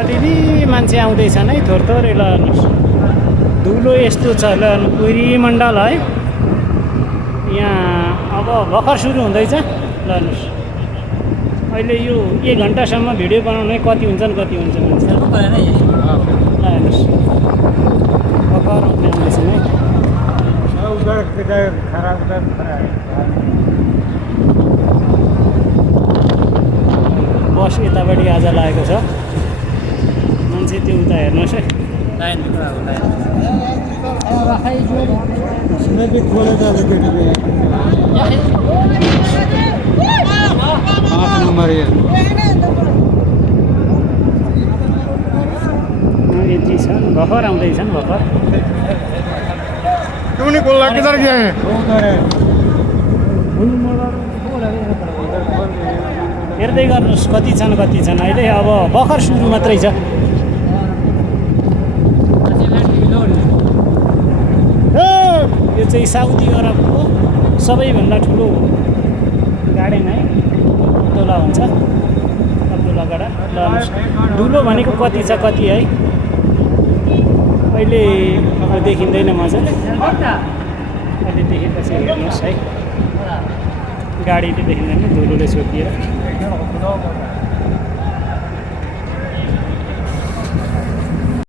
अलिअलि मान्छे आउँदैछन् है, थोरै ल हेर्नुहोस्। धुलो यस्तो छ ल, पुरी मण्डल है यहाँ। अब भर्खर सुरु हुँदैछ ल हेर्नुहोस्। अहिले यो 1 घन्टासम्म भिडियो बनाउनै कति हुन्छन् मान्छे ल हेर्नुहोस्। भर्खर आउँदैछन् है। बस यतापट्टि आज लागेको छ मान्छे, त्यो उता हेर्नुहोस् है। यति छन्, भर्खर आउँदैछन् भर्खर। हेर्दै गर्नुहोस् कति छन् अहिले। अब भर्खर सुरु मात्रै छ। यो चाहिँ साउदी अरबको सबैभन्दा ठुलो गार्डन है, अब्दुल्ला भन्छ, अब्दुल्ला गार्डन। धुलो भनेको कति छ कति है, अहिले देखिँदैन मजाले। अहिले देखेपछि हेर्नुहोस् है, गाडीले देखिँदैन धुलोले सोधिएर।